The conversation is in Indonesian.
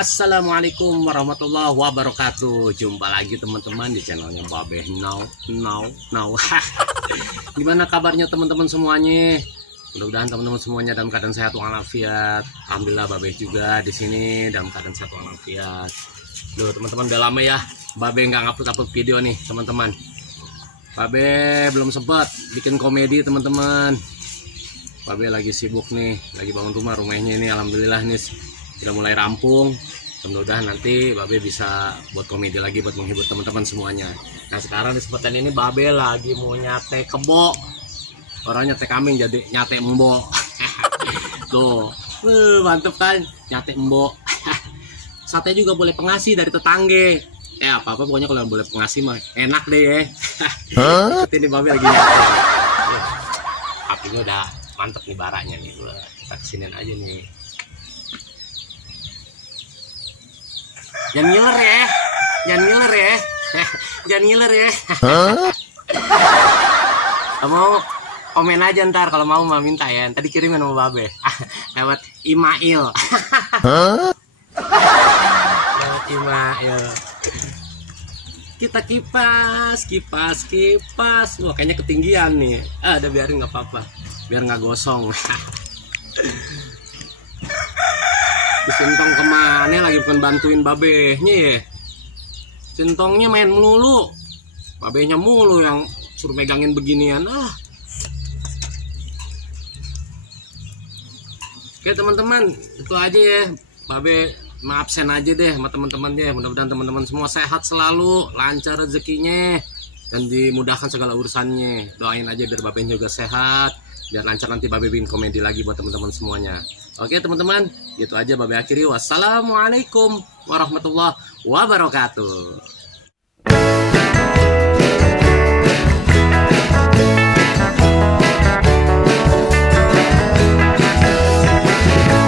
Assalamualaikum warahmatullahi wabarakatuh. Jumpa lagi teman-teman di channelnya Babeh Now. Gimana kabarnya teman-teman semuanya? Mudah-mudahan teman-teman semuanya dalam keadaan sehat walafiat. Alhamdulillah Babeh juga di sini dalam keadaan sehat walafiat. Loh teman-teman, udah lama ya Babeh nggak ngupload video nih teman-teman. Babeh belum sempat bikin komedi teman-teman. Babeh lagi sibuk nih, lagi bangun rumahnya ini. Alhamdulillah nih udah mulai rampung. Mudah-mudahan nanti Babeh bisa buat komedi lagi buat menghibur teman-teman semuanya. Nah sekarang di kesempatan ini Babeh lagi mau nyate kebo. Orang nyate kambing jadi nyate embo. Tuh, mantep kan nyate embo. Sate juga boleh pengasih dari tetangga. Apa-apa pokoknya kalau boleh pengasih mah enak deh ya. Ini Babeh lagi nyate. Apinya udah mantep nih baranya nih. Kita kesinian aja nih. Jangan ngiler ya. Jangan ngiler ya. Mau komen aja ntar kalau mau minta ya. Tadi kirimin sama Babeh lewat email. Lewat email. Kita kipas. Wah kayaknya ketinggian nih. Udah biarin nggak apa-apa. Biar nggak gosong. Sintong kemana lagi bukan bantuin Babehnya ya. Sintongnya main melulu, Babehnya mulu yang suruh megangin beginian. Oke teman-teman, itu aja ya. Babeh absen aja deh sama teman-temannya. Mudah-mudahan teman-teman semua sehat selalu, lancar rezekinya, dan dimudahkan segala urusannya. Doain aja biar Babehnya juga sehat, biar lancar nanti Babeh bikin komedi lagi buat teman-teman semuanya. Oke teman-teman, gitu aja Babeh akhiri. Wassalamualaikum warahmatullahi wabarakatuh.